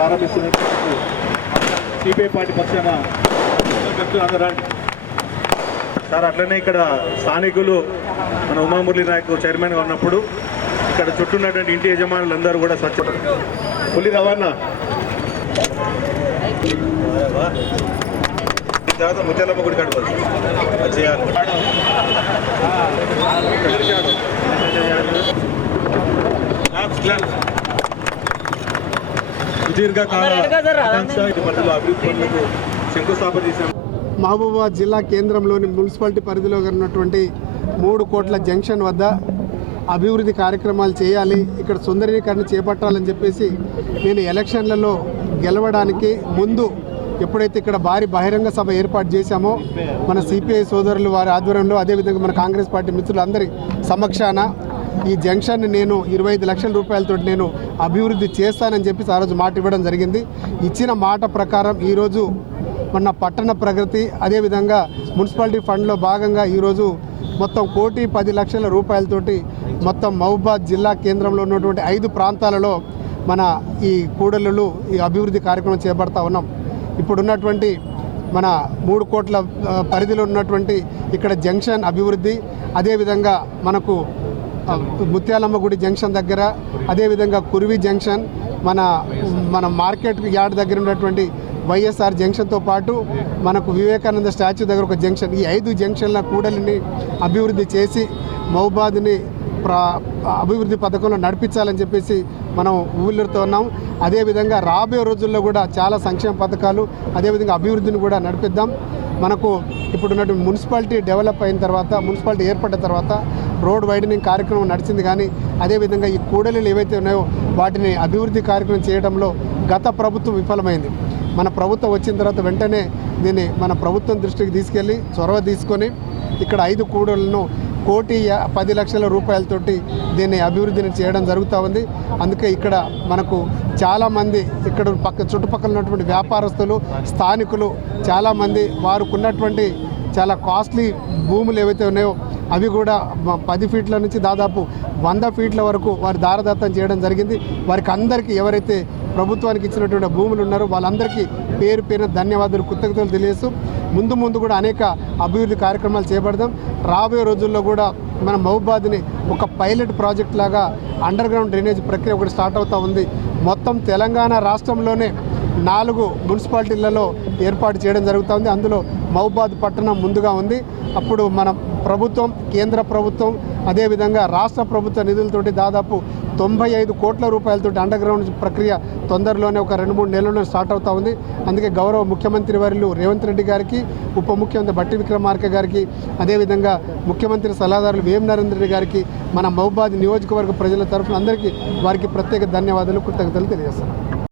ప్రారంభిస్తున్నందుకు CPI party పక్షాన అందరండి sir. అట్లనే ఇక్కడ స్థానికులు మన ఉమామురళీ నాయక్ చైర్మన్గా ఉన్నప్పుడు ఇక్కడ చుట్టూ ఉన్నటువంటి ఇంటి యజమానులందరూ కూడా స్వచ్ఛ పులి రవాణా తర్వాత ముత్యాలమ్మ గుడి కాడుకోవచ్చు చేయాలి. సుదీర్ఘకాల అభివృద్ధి పనులకు శంకుస్థాపన చేశాం. మహబూబాబాద్ జిల్లా కేంద్రంలోని మున్సిపాలిటీ పరిధిలో ఉన్నటువంటి 3 కోట్ల జంక్షన్ వద్ద అభివృద్ధి కార్యక్రమాలు చేయాలి, ఇక్కడ సుందరీకరణ చేపట్టాలని చెప్పేసి నేను ఎలక్షన్లలో గెలవడానికి ముందు ఎప్పుడైతే ఇక్కడ భారీ బహిరంగ సభ ఏర్పాటు చేశామో మన సిపిఐ సోదరులు వారి ఆధ్వర్యంలో, అదేవిధంగా మన కాంగ్రెస్ పార్టీ మిత్రులందరి సమక్షాన ఈ జంక్షన్ని నేను 25 లక్షల రూపాయలతో నేను అభివృద్ధి చేస్తానని చెప్పి ఆ రోజు మాట ఇవ్వడం జరిగింది. ఇచ్చిన మాట ప్రకారం ఈరోజు మన పట్టణ ప్రగతి అదేవిధంగా మున్సిపాలిటీ ఫండ్లో భాగంగా ఈరోజు మొత్తం 1,10,00,000 రూపాయలతోటి మొత్తం మహబూబాబాద్ జిల్లా కేంద్రంలో ఉన్నటువంటి 5 ప్రాంతాలలో మన ఈ కూడళ్ళు ఈ అభివృద్ధి కార్యక్రమం చేపడతా ఉన్నాం. ఇప్పుడున్నటువంటి మన 3 కోట్ల పరిధిలో ఉన్నటువంటి ఇక్కడ జంక్షన్ అభివృద్ధి, అదేవిధంగా మనకు ముత్యాలమ్మ గుడి జంక్షన్ దగ్గర, అదేవిధంగా కురివి జంక్షన్, మన మార్కెట్ యార్డ్ దగ్గర ఉన్నటువంటి వైఎస్ఆర్ జంక్షన్తో పాటు మనకు వివేకానంద స్టాచ్యూ దగ్గర ఒక జంక్షన్, ఈ 5 జంక్షన్ల కూడలిని అభివృద్ధి చేసి మహబూబాబాద్ని అభివృద్ధి పథకంలో నడిపించాలని చెప్పేసి మనం ఊళ్ళతో ఉన్నాం. అదేవిధంగా రాబోయే రోజుల్లో కూడా చాలా సంక్షేమ పథకాలు అదేవిధంగా అభివృద్ధిని కూడా నడిపిద్దాం. మనకు ఇప్పుడున్నటువంటి మున్సిపాలిటీ డెవలప్ అయిన తర్వాత, మున్సిపాలిటీ ఏర్పడిన తర్వాత రోడ్ వైడనింగ్ కార్యక్రమం నడిచింది, కానీ అదేవిధంగా ఈ కూడలిలు ఏవైతే ఉన్నాయో వాటిని అభివృద్ధి కార్యక్రమం చేయడంలో గత ప్రభుత్వం విఫలమైంది. మన ప్రభుత్వం వచ్చిన తర్వాత వెంటనే దీన్ని మన ప్రభుత్వం దృష్టికి తీసుకెళ్ళి చొరవ తీసుకొని ఇక్కడ 5 కూడళ్లను 1,10,00,000 రూపాయలతోటి దీన్ని అభివృద్ధిని చేయడం జరుగుతూ ఉంది. అందుకే ఇక్కడ మనకు చాలామంది ఇక్కడ చుట్టుపక్కల ఉన్నటువంటి వ్యాపారస్తులు, స్థానికులు చాలామంది వారికి ఉన్నటువంటి చాలా కాస్ట్లీ భూములు ఏవైతే ఉన్నాయో అవి కూడా 10 ఫీట్ల నుంచి దాదాపు 100 ఫీట్ల వరకు వారి దారదత్తం చేయడం జరిగింది. వారికి అందరికీ ఎవరైతే ప్రభుత్వానికి ఇచ్చినటువంటి భూములు ఉన్నారో వాళ్ళందరికీ పేరు పేరున ధన్యవాదాలు, కృతజ్ఞతలు తెలియజేస్తూ ముందు కూడా అనేక అభివృద్ధి కార్యక్రమాలు చేపడదాం. రాబోయే రోజుల్లో కూడా మన మహబూబాబాద్ని ఒక పైలట్ ప్రాజెక్ట్ లాగా అండర్ గ్రౌండ్ డ్రైనేజ్ ప్రక్రియ ఒకటి స్టార్ట్ అవుతూ ఉంది. మొత్తం తెలంగాణ రాష్ట్రంలోనే 4 మున్సిపాలిటీలలో ఏర్పాటు చేయడం జరుగుతుంది. అందులో మహబూబాబాద్ పట్టణం ముందుగా ఉంది. అప్పుడు మన ప్రభుత్వం, కేంద్ర ప్రభుత్వం అదేవిధంగా రాష్ట్ర ప్రభుత్వ నిధులతోటి దాదాపు 95 కోట్ల రూపాయలతోటి అండర్ గ్రౌండ్ ప్రక్రియ తొందరలోనే ఒక 2-3 నెలల్లో స్టార్ట్ అవుతూ ఉంది. అందుకే గౌరవ ముఖ్యమంత్రి వర్యులు రేవంత్ రెడ్డి గారికి, ఉప ముఖ్యమంత్రి బట్టి విక్రమార్క గారికి, అదేవిధంగా ముఖ్యమంత్రి సలహాదారులు వేం నరేంద్ర రెడ్డి గారికి మన మహబూబాబాద్ నియోజకవర్గ ప్రజల తరఫున అందరికీ వారికి ప్రత్యేక ధన్యవాదాలు, కృతజ్ఞతలు తెలియజేస్తున్నాను.